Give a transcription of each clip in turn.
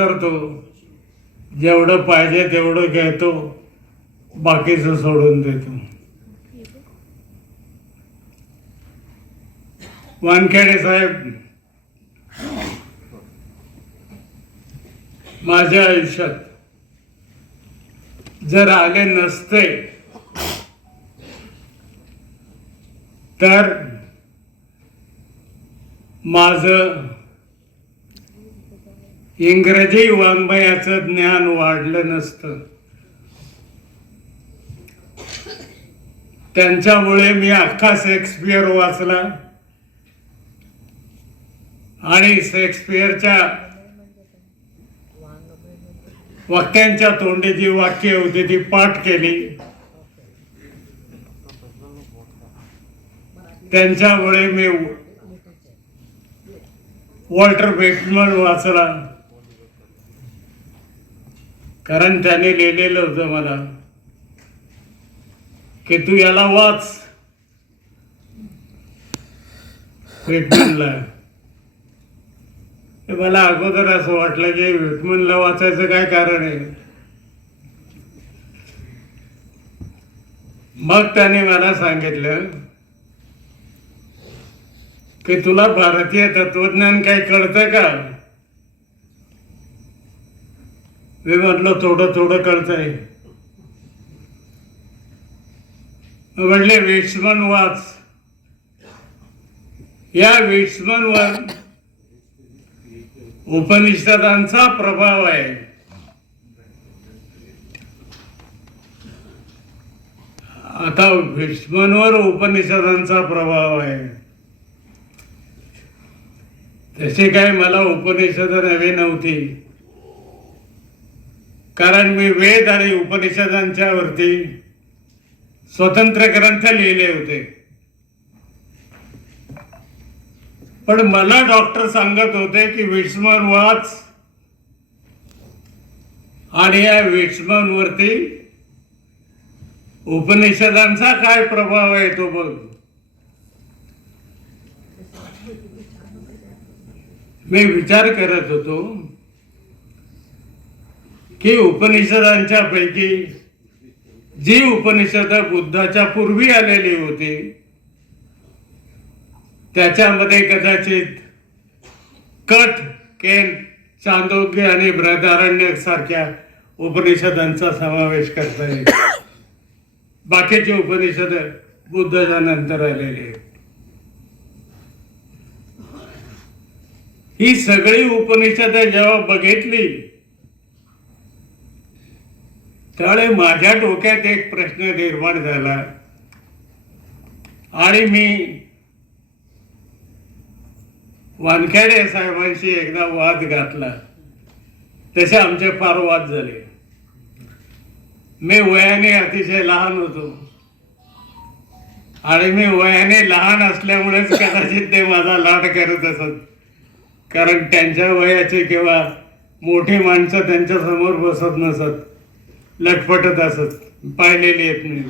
करतो. जेवढं पाहिजे तेवढं घेतो. बाकीचं सोडून देतो. वानखेडे साहेब माझ्या आयुष्यात जर आले नसते तर माझं इंग्रजी वाङ्मयाचं ज्ञान वाढलं नसतं. त्यांच्यामुळे मी अख्खा शेक्सपियर वाचला. आणि शेक्सपियरच्या वक्त्यांच्या तोंडी जी वाक्य होती ती पाठ केली. त्यांच्यामुळे मी वॉल्टर बेटमन वाचला. कारण त्याने लिहिलेलं होतं मला की तू याला वाच. बेटमनला मला अगोदर असं वाटलं की विटमनला वाचायचं काय कारण आहे? मग त्याने मला सांगितलं की तुला भारतीय तत्वज्ञान काही कळतं का? मी म्हटलं थोडं थोडं कळतंय आहे म्हणले विस्मन वाच. या विस्मनवर उपनिषदांचा प्रभाव आहे. आता विष्मनवर उपनिषदांचा प्रभाव आहे. तशी काही मला उपनिषद नवी नव्हती. कारण मी वेद आणि उपनिषदांच्या वरती स्वतंत्र ग्रंथ लिहिले होते. पण मला डॉक्टर सांगत होते की विस्मरण वाच. आणि या विस्मरणवरती उपनिषदांचा काय प्रभाव आहे तो बघ. मी विचार करत होतो की उपनिषदांच्या पैकी जी उपनिषद बुद्धाच्या पूर्वी आलेली होती त्याच्यामध्ये कदाचित कट केन चांदोग्य आणि बृहदारण्य सारख्या उपनिषदांचा समावेश करता येईल बाकीचे उपनिषद बुद्धाच्या नंतर आलेले आहेत. ही सगळी उपनिषद जेव्हा बघितली त्यावेळी माझ्या डोक्यात एक प्रश्न निर्माण झाला. आणि मी वानखेडे साहेबांशी एकदा वाद घातला. तसे आमचे फार वाद झाले. मी वयाने अतिशय लहान होतो. आणि मी वयाने लहान असल्यामुळेच कदाचित ते माझा लाड करत असत. कारण त्यांच्या वयाचे किंवा मोठी माणसं त्यांच्यासमोर बसत नसत. लटपटत असत. पाहिलेली येत नाही.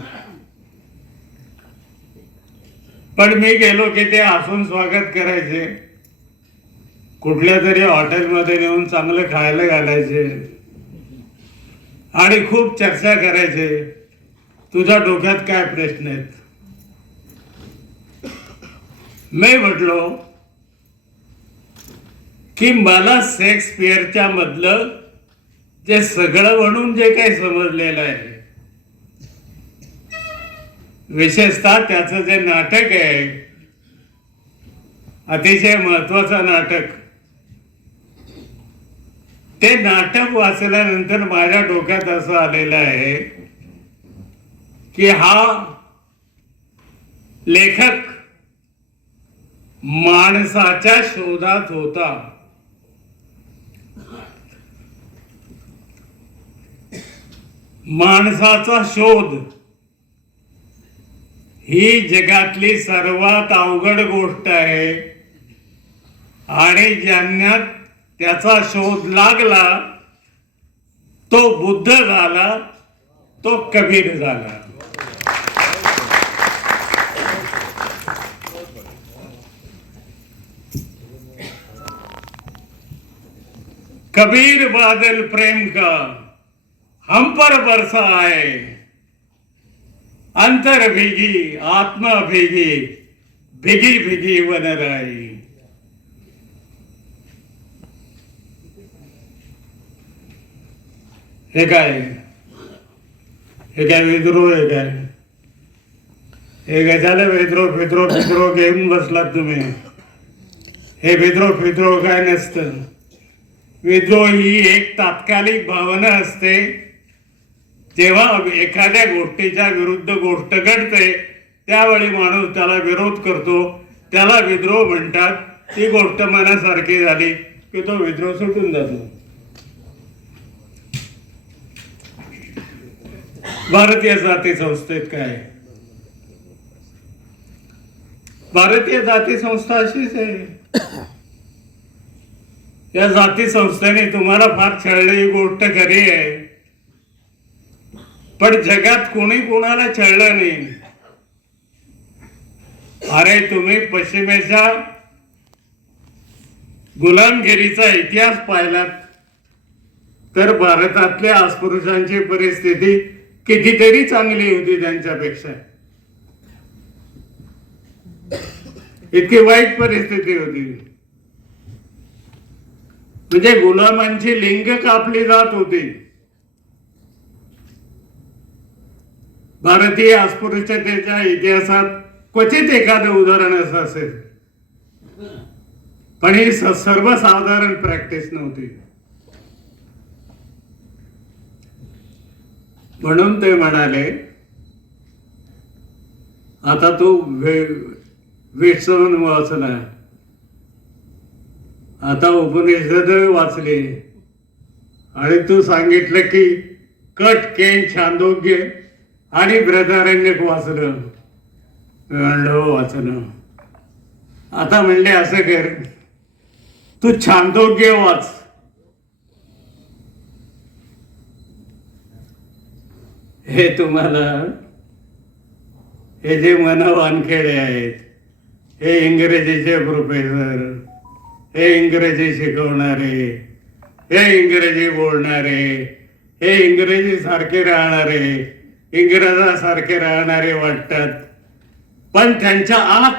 पण मी गेलो की ते हसून स्वागत करायचे. कुठल्या तरी हॉटेलमध्ये नेऊन चांगलं खायला घालायचे. आणि खूप चर्चा करायचे. तुझ्या डोक्यात काय प्रश्न आहेत? मी म्हटलो की मला शेक्सपियरच्या मधलं ते सगळं म्हणून जे काही समजलेलं आहे. विशेषतः त्याचं जे नाटक आहे अतिशय महत्वाचं नाटक. ते नाटक वाचल्यानंतर माझ्या डोक्यात असं आलेलं आहे की हा लेखक माणसाच्या शोधात होता. माणसाचा शोध. ही जगातली सर्वात अवघड गोष्ट आहे. आणि ज्यांना त्याचा शोध लागला तो बुद्ध झाला तो कबीर झाला. कबीर बादल प्रेम का? हम पर बरसा अंतर भीगी आत्मा भीगी भिगी भिगी वन राई। हे काय? हे काय विद्रोह हे काय? हे काय झालं विद्रोह विद्रोह विद्रोह घेऊन बसलात तुम्ही? हे विद्रोह विद्रोह काय नसतं? विद्रोह ही एक तात्कालिक भावना असते. जेव्हा एखाद्या गोष्टीच्या विरुद्ध गोष्ट घडते त्यावेळी माणूस त्याला विरोध करतो. त्याला विद्रोह म्हणतात. ती गोष्ट मनासारखी झाली की तो विद्रोह सुटून जातो. भारतीय जाती संस्थेत काय? भारतीय जाती संस्था अशीच आहे. या जाती संस्थेने तुम्हाला फार छळलेली गोष्ट खरी आहे. पण जगात कोणी कोणाला छळलं नाही. अरे तुम्ही पश्चिमेच्या गुलामगिरीचा इतिहास पाहिलात तर भारतातल्या अस्पृश्यांची परिस्थिती कितीतरी चांगली होती त्यांच्यापेक्षा. इतकी वाईट परिस्थिती होती. म्हणजे गुलामांची लिंग कापली जात होती. भारतीय अस्पृश्यतेच्या इतिहासात क्वचित एखादं उदाहरण असं असेल. पण ही सर्वसाधारण प्रॅक्टिस नव्हती. म्हणून ते म्हणाले आता तू विठसवन वाचला आता उपनिषद वाचले. आणि तू सांगितलं की कट केन छांदोग्य आणि ब्रदारण्यक वाचलं? मी वाचलं. आता म्हणले असं कर. तू छांदोग्य वाच. हे तुम्हाला हे जे मन वानखेडे आहेत हे इंग्रजीचे प्रोफेसर हे इंग्रजी शिकवणारे हे इंग्रजी बोलणारे हे इंग्रजी सारखे राहणारे इंग्रजासारखे राहणारे वाटतात. पण त्यांच्या आत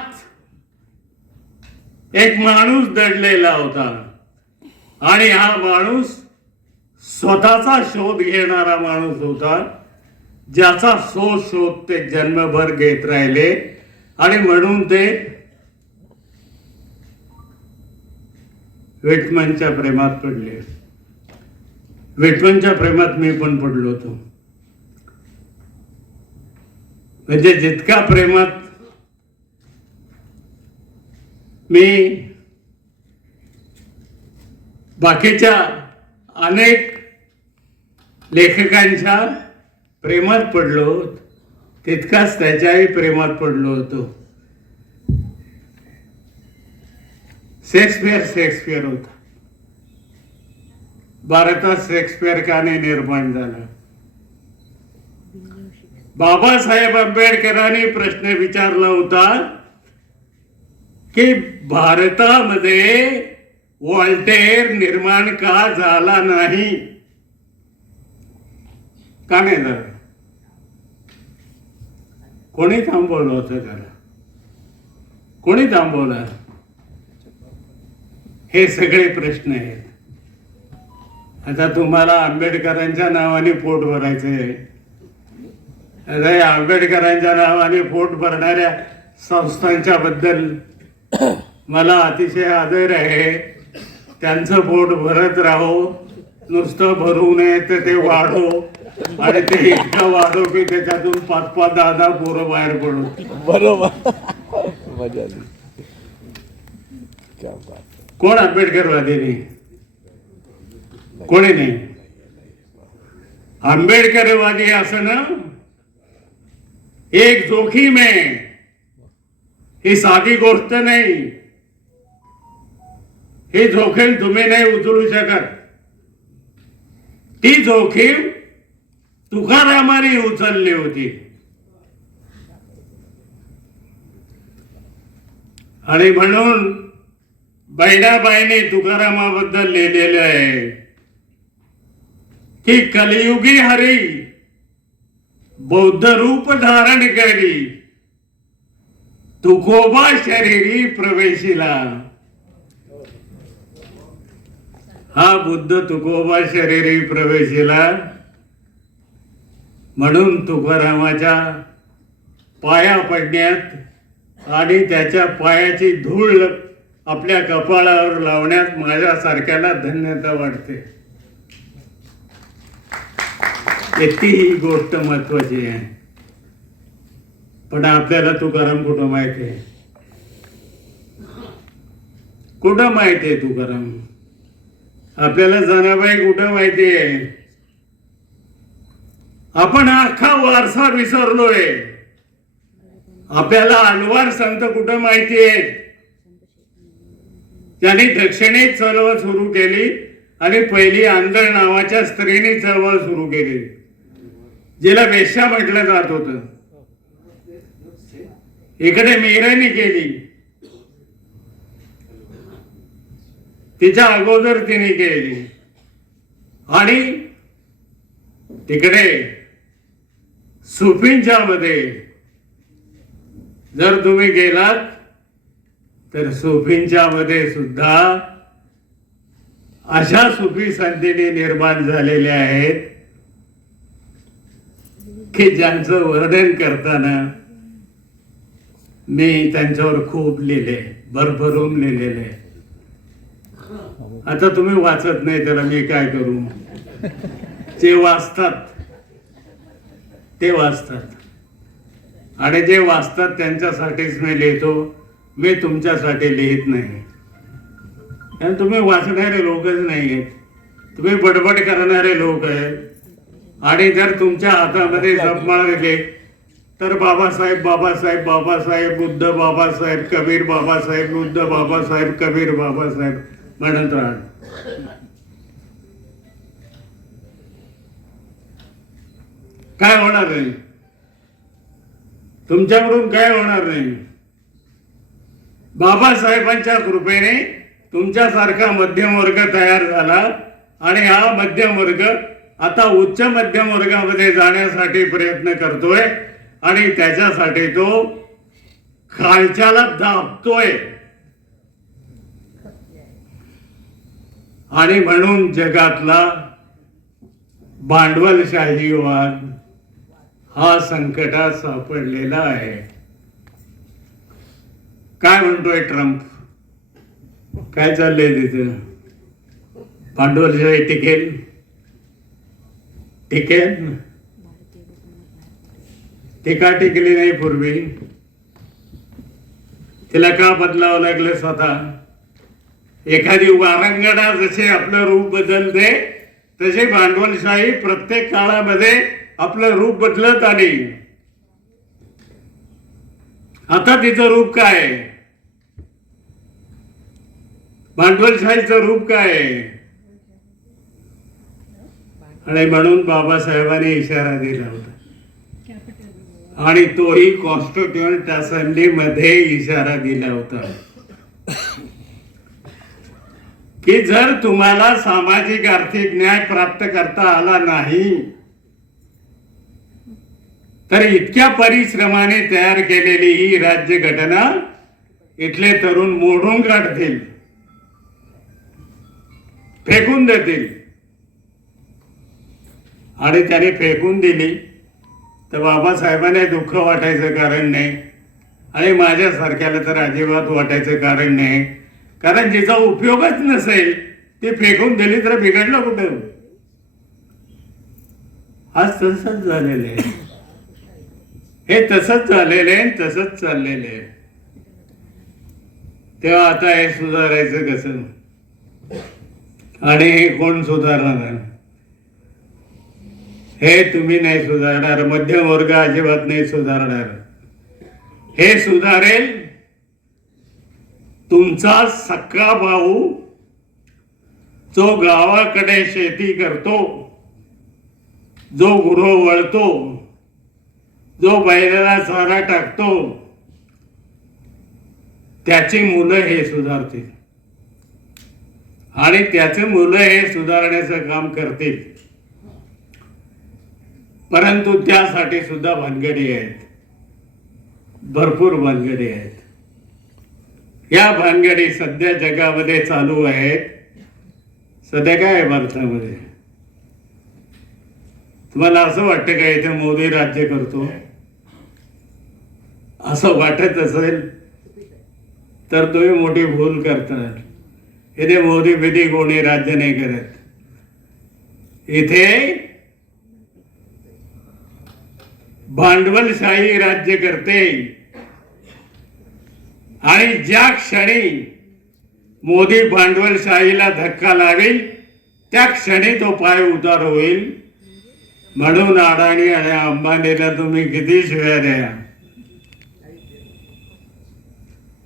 एक माणूस दडलेला होता. आणि हा माणूस स्वतःचा शोध घेणारा माणूस होता ज्याचा सो शोध ते जन्मभर घेत राहिले. आणि म्हणून ते विटमनच्या प्रेमात पडले. विटमनच्या प्रेमात मी पण पडलो होतो. म्हणजे जितका प्रेमात मी बाकीच्या अनेक लेखकांच्या प्रेमात पडलो तितकाच त्याच्याही प्रेमात पडलो होतो. शेक्सपियर शेक्सपियर होता. भारतात शेक्सपियर का नाही निर्माण झाला. बाबासाहेब आंबेडकरांनी प्रश्न विचारला होता की भारतामध्ये वॉल्टेर निर्माण का झाला नाही? का नाही झालं? कोणी थांबवलं होतं त्याला? कोणी थांबवलं? हे सगळे प्रश्न आहेत. आता तुम्हाला आंबेडकरांच्या नावाने पोट भरायचं आहे आंबेडकरांच्या नावाने पोट भरणाऱ्या संस्थांच्या बद्दल मला अतिशय आदर आहे. त्यांचं पोट भरत राहो नुसतं भरू नये तर ते वाढो. आणि ते इतकं वाढो की त्याच्यातून पाच पाच दहा दहा पोरं बाहेर पडू. बरोबर. मजा आली. क्या बात. कोण आंबेडकरवादी नाही कोणी नाही. आंबेडकरवादी असणं एक जोखीम आहे ही साधी गोष्ट नाही। ही जोखीम तुम्ही नाही उचलू शकत ती जोखीम तुकारामाने उचलली होती। आणि म्हणून बहिणाबाईने तुकारामाबद्दल लिहिलेलं आहे की कलियुगी हरी बौद्ध रूप धारण करी. तुकोबा शरीरी प्रवेशिला. हा बुद्ध तुकोबा शरीरी प्रवेशिला. म्हणून तुकारामाच्या पाया पडण्यात आणि त्याच्या पायाची धूळ आपल्या कपाळावर लावण्यात माझ्यासारख्याला धन्यता वाटते. इतकी ही गोष्ट महत्वाची आहे. पण आपल्याला तुकाराम कुठं माहिती आहे? कुठं माहिती आहे तुकाराम? आपल्याला जनाबाई कुठं माहिती आहे? आपण अख्खा वारसा विसरलोय. आपल्याला अनवार संत कुठं माहिती आहे? त्यांनी दक्षिणेत चळवळ सुरू केली आणि पहिली आंधळ नावाच्या स्त्रीने चळवळ सुरू केली. ज्याला वेश्या म्हटलं जात होतं. इकडे मीराने केली. तिच्या अगोदर तिने केली. आणि तिकडे सुफींच्या मध्ये जर तुम्ही गेलात तर सुफींच्या मध्ये सुद्धा अशा सुफी संधीने निर्माण झालेल्या आहेत. की ज्यांचं वर्णन करताना मी त्यांच्यावर खूप लिहिले भरभरून लिहिलेले. आता तुम्ही वाचत नाही त्याला मी काय करू? जे वाचतात ते वाचतात. आणि जे वाचतात त्यांच्यासाठीच मी लिहितो मी तुमच्यासाठी लिहित नाही. कारण तुम्ही वाचणारे लोकच नाही आहेत. तुम्ही बडबड करणारे लोक आहेत. आणि जर तुमच्या हातामध्ये जपमाळ दिले तर बाबासाहेब बाबासाहेब बाबासाहेब बुद्ध बाबासाहेब कबीर बाबासाहेब बुद्ध बाबासाहेब कबीर बाबासाहेब म्हणत राहा. काय होणार नाही? तुमच्याकडून काय होणार नाही? बाबासाहेबांच्या कृपेने तुमच्यासारखा मध्यम वर्ग तयार झाला आणि हा मध्यम वर्ग आता उच्च मध्यम वर्गामध्ये जाण्यासाठी प्रयत्न करतोय आणि त्याच्यासाठी तो खालच्याला दाबतोय. आणि म्हणून जगातला भांडवलशाहीवाद हा संकटात सापडलेला आहे. काय म्हणतोय ट्रम्प? काय चाललंय तिथं? भांडवलशाही टिकेल? टिकेल ती का टिकली नाही पूर्वी तिला का बदलावं लागलं स्वतः एखादी वारंगडा जसे आपलं रूप बदलते तसे भांडवलशाही प्रत्येक काळामध्ये आपलं रूप बदलत आली आता तिचं रूप काय आहे? भांडवलशाहीचं रूप काय आहे? आणि म्हणून बाबासाहेबांनी इशारा दिला होता. आणि तोही कॉन्स्टिट्युएंट असेंब्लीमध्ये इशारा दिला होता. की जर तुम्हाला सामाजिक आर्थिक न्याय प्राप्त करता आला नाही तर इतक्या परिश्रमाने तयार केलेली ही राज्य घटना इथले तरुण मोडून काढतील फेकून देतील. आणि त्याने फेकून दिली. तर बाबासाहेबांना दुःख वाटायचं कारण नाही. आणि माझ्यासारख्याला तर अजिबात वाटायचं कारण नाही. कारण जिचा उपयोगच नसेल ते फेकून दिली तर बिघडलं कुठं? आज तसंच झालेलं आहे. हे तसंच झालेलं आहे तसंच चाललेलं आहे. तेव्हा आता हे सुधारायचं कसं? आणि हे कोण सुधारणार? हे तुम्ही नाही सुधारणार मध्यम वर्ग अजिबात नाही सुधारणार. हे सुधारेल तुमचा सक्का भाऊ जो गावाकडे शेती करतो जो गुरु वळतो जो बैलाला चारा टाकतो त्याची मुलं हे सुधारतील. आणि त्याचे मुलं हे सुधारण्याचं काम करतील. परंतु त्यासाठी सुद्धा भानगडी आहेत. भरपूर भानगडी आहेत. या भानगडी सध्या जगामध्ये चालू आहेत. सध्या काय आहे भारतामध्ये? तुम्हाला असं वाटतं का इथे मोदी राज्य करतो? असं वाटत असेल तर तुम्ही मोठी भूल करतात इथे मोदी बिदी कोणी राज्य नाही करत. इथे भांडवलशाही राज्य करते. आणि ज्या क्षणी मोदी भांडवलशाहीला धक्का लावेल त्या क्षणी तो पाय उतार होईल. म्हणून अडाणी आणि अंबानीला तुम्ही किती शिवाय द्या.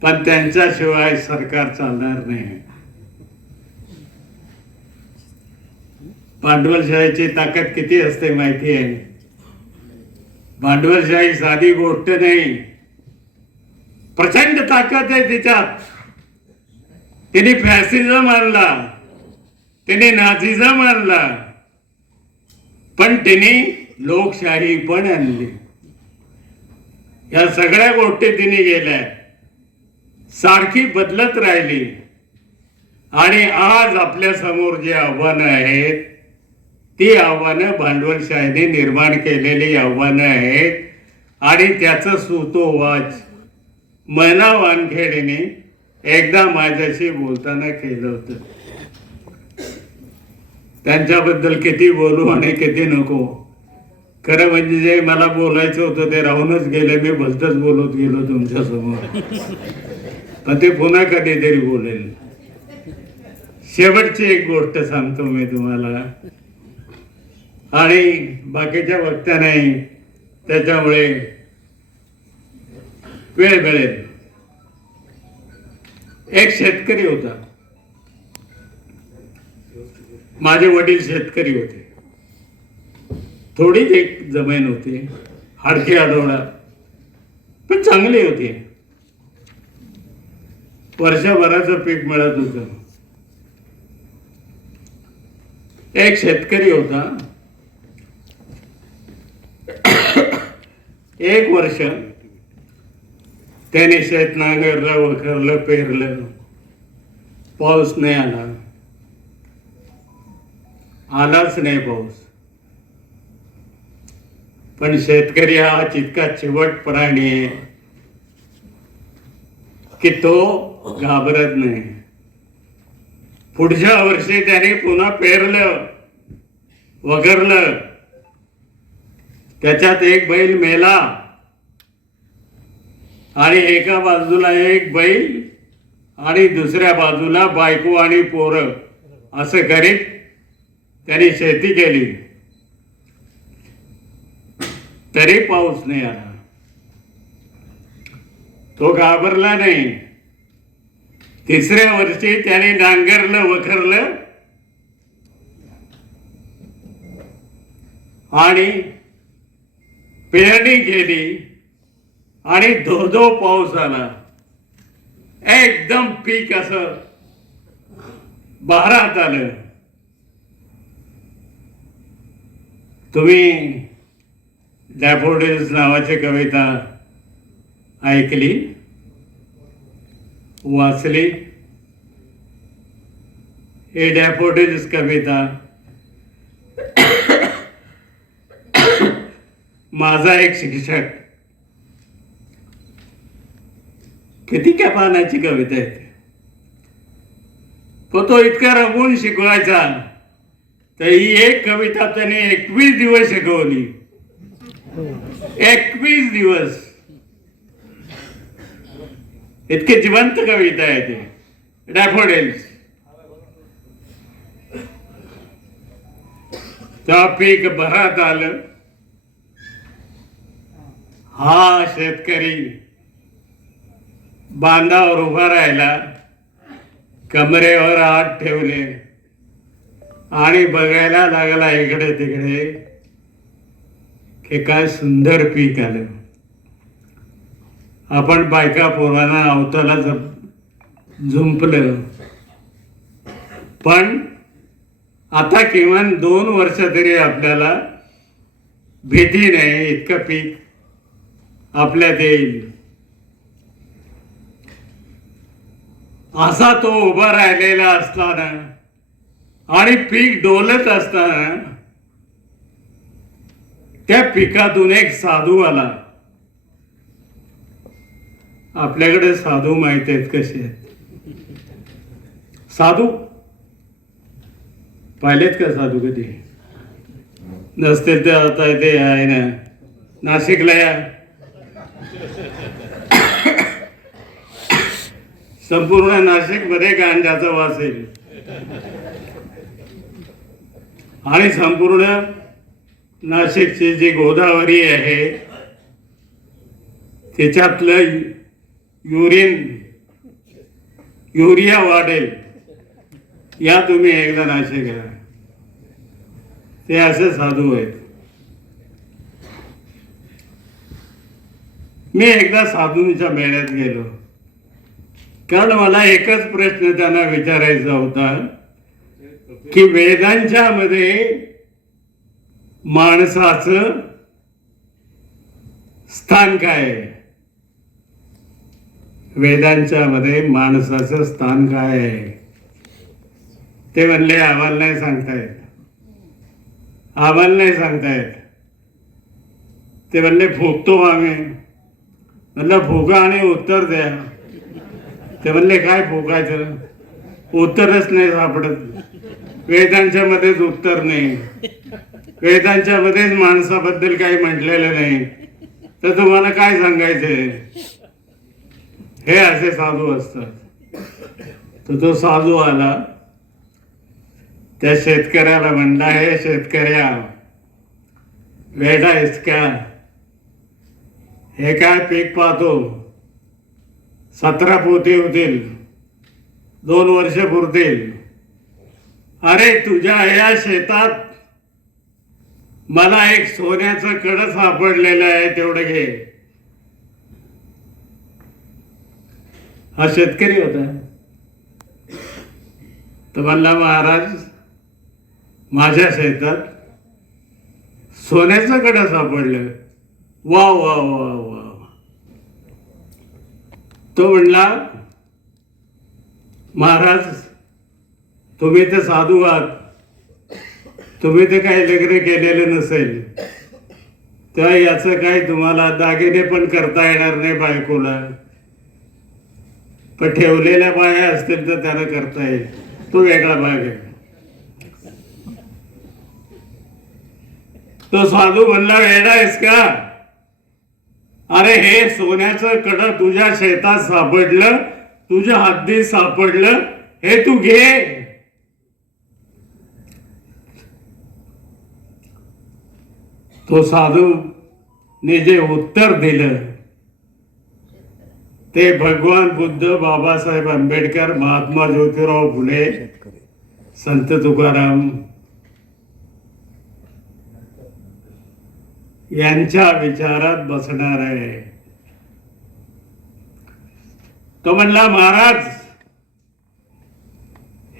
पण त्यांच्याशिवाय सरकार चालणार नाही. भांडवलशाहीची ताकद किती असते माहिती आहे? भांडवलशाही साधी गोष्ट नाही. प्रचंड ताकद आहे तिच्यात. तिने फॅसिझम आणला. तिने नाझिझम आणला. पण तिने लोकशाही पण आणली. या सगळ्या गोष्टी तिने गेल्या सारखी बदलत राहिली. आणि आज आपल्यासमोर जे आव्हानं आहेत ती आव्हानं भांडवलशाहीने निर्माण केलेली आव्हानं आहेत. आणि त्याचं सुतोवाच. मना वानखेडेने एकदा माझ्याशी बोलताना केलं होतं. त्यांच्याबद्दल किती बोलू आणि किती नको. खरं म्हणजे जे मला बोलायचं होतं ते राहूनच गेले. मी भलतच बोलत गेलो तुमच्यासमोर पण ते पुन्हा कधीतरी बोलेल. शेवटची एक गोष्ट सांगतो मी तुम्हाला. आणि बाकीच्या वक्त्याने त्याच्यामुळे वेळ मिळेल. एक शेतकरी होता. माझे वडील शेतकरी होते. थोडीच एक जमीन होती. हाडकी आढळला. पण चांगली होती. वर्षभराचं पीक मिळत होतं. एक शेतकरी होता. एक वर्ष त्याने शेत नांगरलं वखरलं पेरलं. पाऊस नाही आला. आलाच नाही पाऊस. पण शेतकरी हा तितका चिवट प्राणी आहे की तो घाबरत नाही. पुढच्या वर्षी त्याने पुन्हा पेरलं वगरलं. त्याच्यात एक बैल मेला. आणि एका बाजूला एक बैल आणि दुसऱ्या बाजूला बायको आणि पोरं. असं करीत त्यांनी शेती केली. तरी पाऊस नाही आला. तो घाबरला नाही. तिसऱ्या वर्षी त्याने नांगरलं वखरलं. आणि पेरणी केली आणि धो धो पाऊस आला. एकदम पीक असं बहरात आलं. तुम्ही डॅफोडिल्स नावाची कविता ऐकली? वाचली? हे डॅफोडिल्स कविता माझा एक शिक्षक. किती काय पानाची कविता येते तो तो इतका रंगून शिकवायचा. तर ही एक कविता त्याने एकवीस दिवस शिकवली. एकवीस दिवस. इतके जिवंत कविता आहे ते. डॅफोडेल्स. त्या पीक भरात आलं. हा शेतकरी बांधावर उभा राहिला कमरेवर हात ठेवले आणि बघायला लागला इकडे तिकडे की काय सुंदर पीक आलं. आपण बायका पोरांना अवताला जप- झुंपलं. पण आता किमान दोन वर्ष तरी आपल्याला भीती नाही इतकं पीक आपल्यात येईल. असा तो उभा राहिलेला असताना आणि पीक डोलत असताना त्या पिकातून एक साधू आला. आपल्याकडे साधू माहीत आहेत कसे आहेत? साधू? पाहिलेत का साधू कधी? नसतील ते आता इथे आहे ना. नाशिकला या. संपूर्ण नाशिकमध्ये गांजाचा वास येईल. आणि संपूर्ण नाशिकची जी गोदावरी आहे त्याच्यातलं युरिन युरिया वाढेल. या तुम्ही एकदा नाशिक घ्या ते असे साधू आहेत. मी एकदा साधूंच्या मेळ्यात गेलो. कारण मला एकच प्रश्न त्यांना विचारायचा होता की वेदांच्या मध्ये माणसाचं स्थान काय आहे? वेदांच्या मध्ये माणसाचं स्थान काय आहे? ते म्हणले आम्हाला नाही सांगतायत. आम्हाला नाही सांगतायत. ते म्हणले फोकतो आम्ही. म्हणलं भोगा आणि उत्तर द्या. ते म्हणले काय भोगायचं उत्तरच नाही सापडत. वेदांच्या मध्येच उत्तर नाही. वेदांच्या मध्येच माणसाबद्दल काही म्हटलेलं नाही. तर तुम्हाला काय सांगायचंय? हे असे साधू असतात. तर तो साधू आला. त्या शेतकऱ्याला म्हणला हे शेतकऱ्या वेडा इसक्या. हे काय पीक पाहतो. सतरा पोते होतील. दोन वर्ष पुरतील. अरे तुझ्या या शेतात मला एक सोन्याचं कड सापडलेलं आहे तेवढं घे. हा शेतकरी होता. तर म्हणला महाराज माझ्या शेतात सोन्याचं कडं सापडलं. वा वा वा तो म्हणला महाराज तुम्ही तर साधू आहात. तुम्ही तर काही लग्न केलेलं नसेल. तर याचं काही तुम्हाला दागिने पण करता येणार नाही बायकोला. पण ठेवलेल्या बाया असतील तर त्याला करता येईल. तो वेगळा भाग आहे. तो साधू म्हणला वेडा आहेस का? अरे हे सोन्याचं कडं तुझ्या शेतात सापडलं तुझ्या हद्दीत सापडलं हे तू घे. तो साधू ने जे उत्तर दिलं. ते भगवान बुद्ध बाबासाहेब आंबेडकर महात्मा ज्योतिराव फुले संत तुकाराम यांच्या विचारात बसणार आहे. तो म्हणला महाराज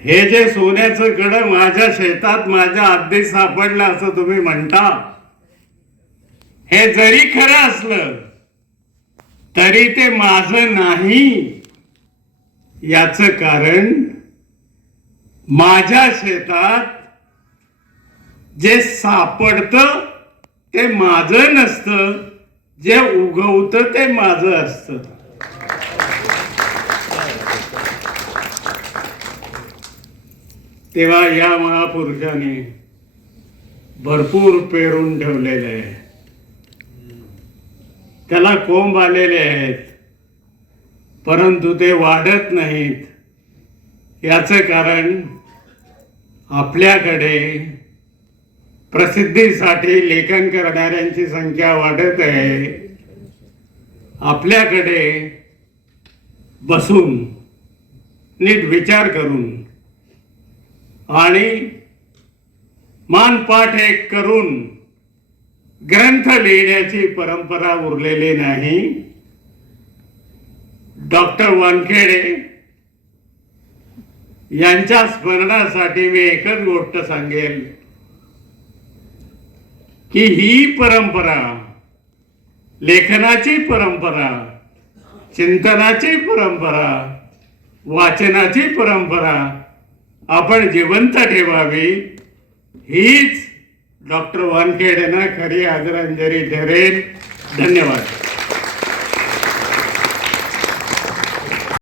हे जे सोन्याचं कड माझ्या शेतात माझ्या अगदी सापडलं असं तुम्ही म्हणता हे जरी खरं असलं तरी ते माझं नाही. याच कारण माझ्या शेतात जे सापडतं ते माझं नसतं. जे उगवतं ते माझं असतं. तेव्हा या महापुरुषाने भरपूर पेरून ठेवलेले आहे त्याला कोंब आलेले आहेत. परंतु ते वाढत नाहीत. याचं कारण आपल्याकडे प्रसिद्धीसाठी लेखन करणाऱ्यांची संख्या वाढत आहे. आपल्याकडे बसून नीट विचार करून आणि मानपाठ एक करून ग्रंथ लिहिण्याची परंपरा उरलेली नाही. डॉक्टर वानखेडे यांच्या स्मरणासाठी मी एकच गोष्ट सांगेल की ही परंपरा लेखनाची परंपरा चिंतनाची परंपरा वाचनाची परंपरा आपण जिवंत ठेवावी हीच डॉक्टर वानखेडेंना खरी आदरांजली ठरेल. धन्यवाद.